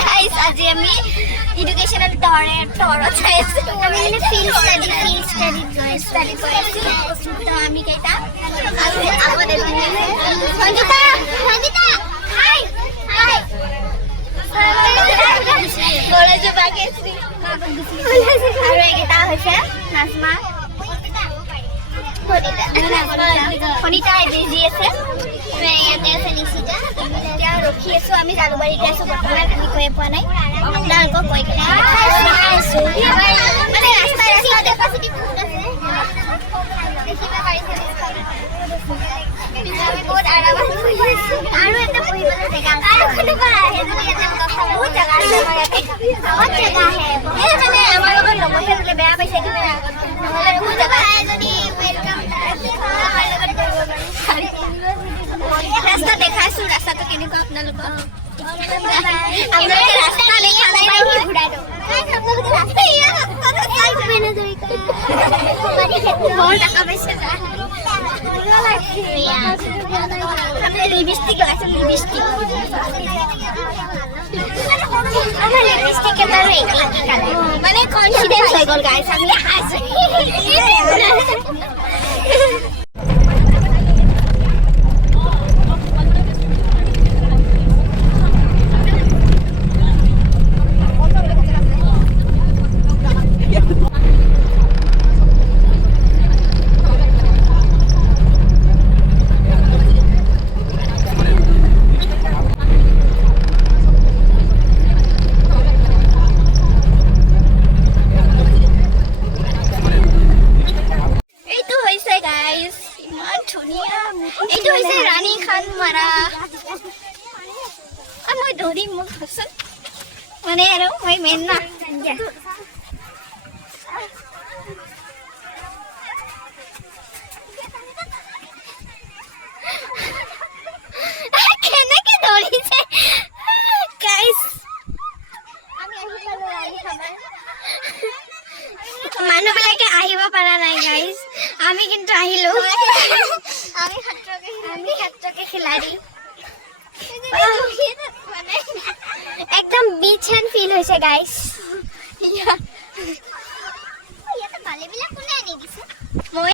Guys আজি আমি educational টৰ চাইছো আমি মানে ফিল্ড ষ্টাডি কৰিছো তো আমি কেইটা আগতে সংগীতা হাই কলেজে বাগেছি আৰু এটা হৈছে নাজমা ফনিতা বেজি আছে ইয়াতে আছে নিশিতা এতিয়া ৰখি আছো আমি জালুবাৰীতে আছো বৰ্তমান আমি কৈ পোৱা নাই আপোনালোকক কৈ কিনে মানে ৰাস্তাত কেপাচিটি বহুত আছে দেখিব পাৰিছে আমি বহুত আৰামত বহি আছো আৰু এটা বহিবলৈ জেগা আছে কোনোবা আহে যদি এটা কথা বহুত জেগা আছে বহুত জেগা আহে এই মানে আমাৰ লগত লগতে বোলে বেয়া পাইছে কিন্তু নহ'লে বহুত জেগা আহে যদি ৱেলকাম ৰাস্তা দেখাইছো ৰাস্তাটো কেনেকুৱা আপোনালোকক আপোনালোকে ৰাস্তা দেখা নাই নেকি ঘূৰাই দিওঁ আপোনালোকে ৰাস্তা ইয়া কথা চাইছে মেনেজাৰিকা বহুত টাকা পাইছে আমি লিপষ্টিক লগাইছো লিপষ্টিক আমার লিপষ্টিক এবার একই কালার মানে কনফিডেন্স হয়ে গেল গাইস আমি হাসি মানে আৰু মই মেন না কেনেকে ধৰিছে গাইস মানুহবিলাকে আহিব পৰা নাই গাইস আমি কিন্তু আহিলো আমি খাত্ৰকে খিলাড়ি একদম বিচ এন্ড ফিল হৈছে গাইস ইয়াতে বালিবিলাক কোনে আনি দিছে মই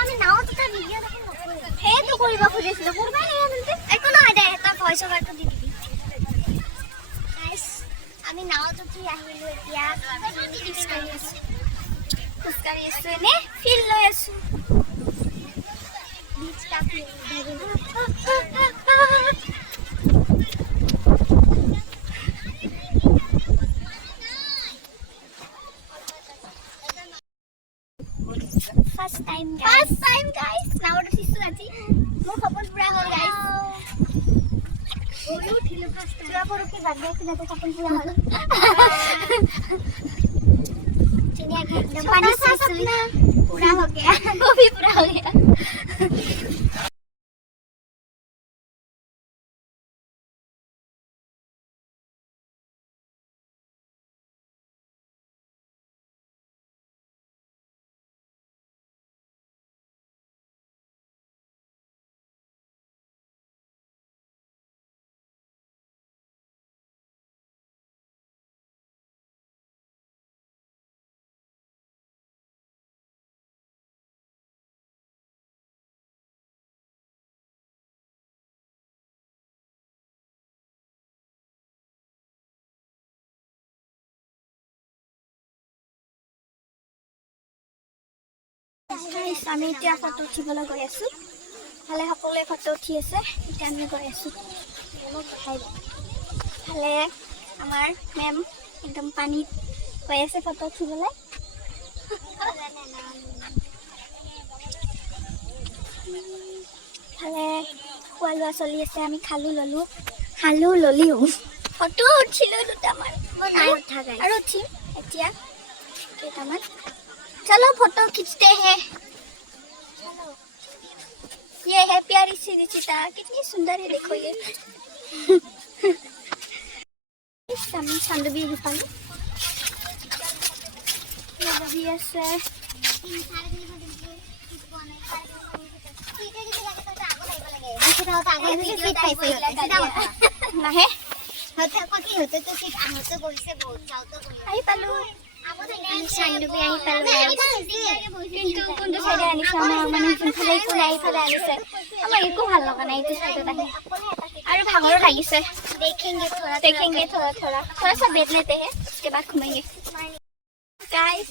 আমি নাওটা ভিডিও দেখি সেইটো কৰিব খুজিছিলো কৰবা নাই আনতে একো নহয় দে এটা ভয়েস ওভাৰটো দি দিবি গাইস আমি নাওটো কি আহিলো এতিয়া খুচকাৰি আছো নে ফিল লৈ আছো বিচ কা feel First time guys. Now what is this aji? Mo khapon pura hol guys. Bolu thilo first time. Pura pura ke bag ke na to khapon pura hol. Chini age ekdam pani se pura ho gaya. Wo bhi pura ho gaya. Guys, আমি এতিয়া photo উঠিবলৈ গৈ আছো ভালে সকলোৱে photo উঠি আছে এতিয়া আমি গৈ আছো ভালে আমাৰ মেম একদম পানীত গৈ আছে ফটো উঠিবলৈ ভালে খোৱা লোৱা চলি আছে আমি খালো ললিও ফটো উঠিলো দুটামান আৰু উঠিম এতিয়া কেইটামান चलो फोटो खींचते हैं ये है प्यारी सी रिचिता कितनी सुंदर है देखो ये सामने छंदबी हिपाली ये बढ़िया से আগৰ ভিডিঅ'ত পাইছে নাহে হতে কি হতে তো ঠিক আহতে কৰিছে বহুত যাওতে আহি পালো চান্দুবি আহি পালো কিন্তু কোনটো সাইডে আনিছে আমাৰ মানে যোনফালে কোনে আহি ফালে আনিছে আমাৰ একো ভাল লগা নাই এইটো সাইডত আহি আৰু ভাগৰো লাগিছে देखेंगे थोड़ा सा बैठ लेते हैं उसके बाद घूमेंगे गाइस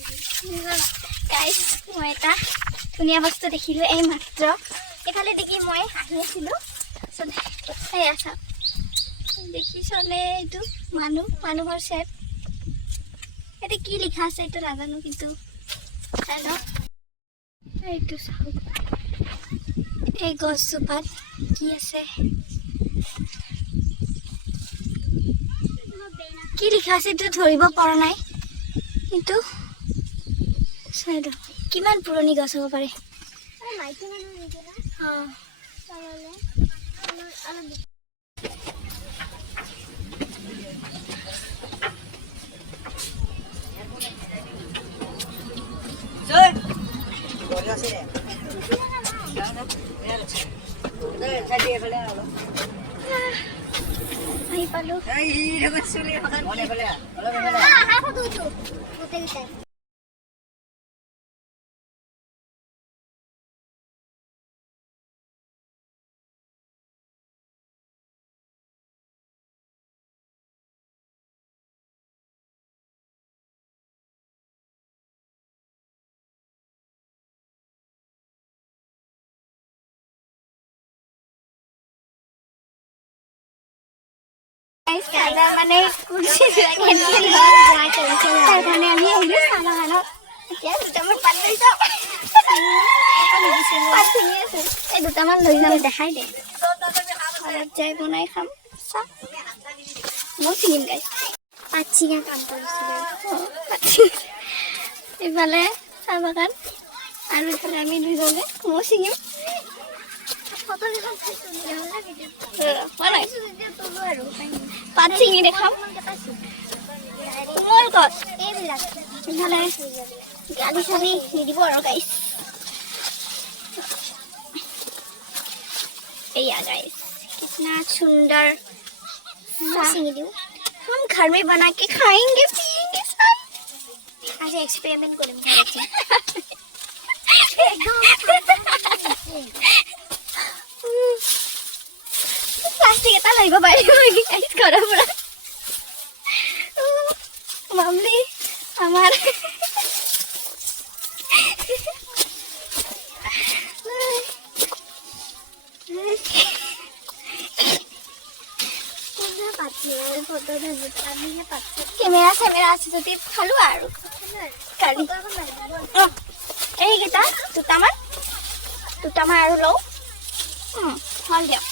मैं এটা ধুনীয়া বস্তু দেখিলো এই মাত্ৰ এফালে দেখি মই আহি আছিলো এই আছা দেখিছনে এইটো মানুহৰ শেপ এটা কি লিখা আছে এটা নাজানো কিন্তু জানো এইটো চাও এই গছজোপাত কি আছে কি লিখা আছে এইটো ধৰিব পৰা নাই কিন্তু চাই দাও কিমান পুৰণি গছ হ'ব পাৰে আহি পালো মানে কুৰ্চি কাৰণে আমি আহিলো খানা খানা এতিয়া দুটামান পাত লৈ যাওঁ এই দুটামান লৈ যাওঁ দেখাই দে ঘৰত যাই বনাই খাম চাহ মই চিঙিম গাইছ পাত চিঙা কাম কৰিছিলোঁ এইফালে চাহ বাগান আৰু এইফালে আমি দুজনে মই চিঙিম পাত চিঙি দেখাম কোমল গছ এইফালে গালি চালি নিদিব আৰু গাইছ एया गाइस कितना सुंदर हम घर में बना के खाएंगे पिएंगे सब आज एक्सपेरिमेंट करेंगे प्लास्टिक এটা লাগিব বাইরে মই গাইস করা পুরা মামলি আমার কেমেৰা আছে যদি খালো আৰু কালি এইকেইটা দুটামান আৰু লওঁ হল দিয়ক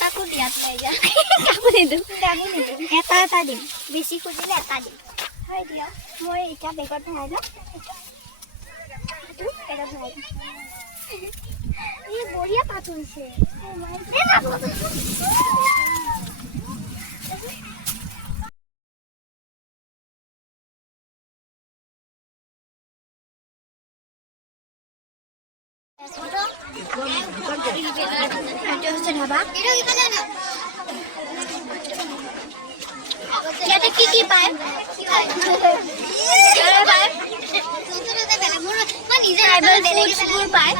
কাকো দিয়াত পাই যা কাকো নিদিম এটা দিম বেছি খুজিলে এটা দিম হয় দিয়ক মই এতিয়া বেগত ভৰাই লওঁ বেগত ভৰাই দিম ये बढ़िया पात होइছে ইয়াতে কি পায় পায়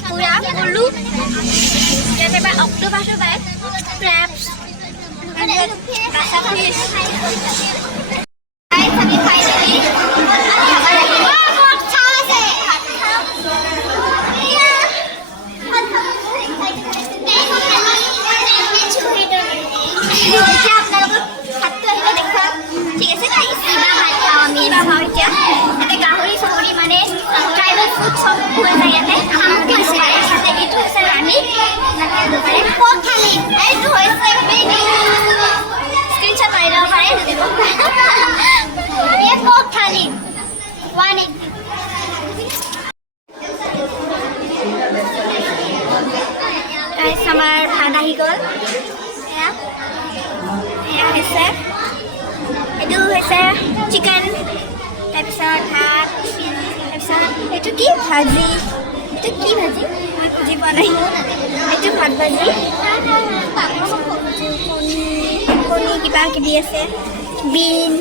kurang ulu jadi pak octopus pak crabs fish guys kami finally আমাৰ ভাত আহি গ'ল এয়া হৈছে এইটো হৈছে চিকেন তাৰপিছত ভাত তাৰপিছত এইটো কি ভাজি এইটো কি ভাজি মই বুজি পোৱা নাই এইটো ভাত ভাজি কণী কিবা কিবি আছে বিন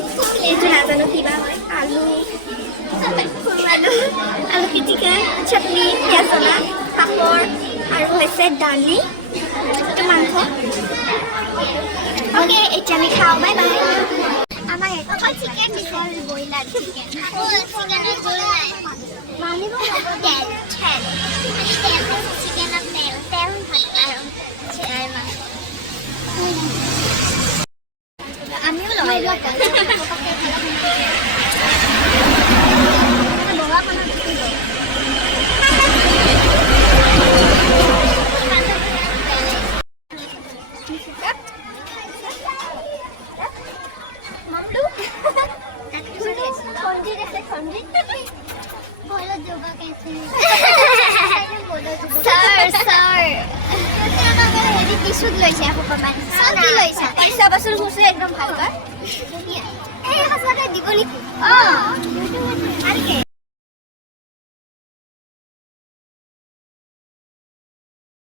এইটো নাজানো কিবা হয় আলু আলু পিটিকা চাটনি পিয়াজলা পাপৰ আৰু হৈছে দালি এইটো মাংস ওকে এতিয়া আমি খাওঁ বাই বাই আমাৰ অকল চিকেন দিছে ব্ৰইলাৰ চিকেন চিকেনৰ জোল নাই মানিব তেল তেল তেল চিকেনৰ তেল তেল আৰু আমিও লগাই লোৱা একদম ভাল দিব নেকি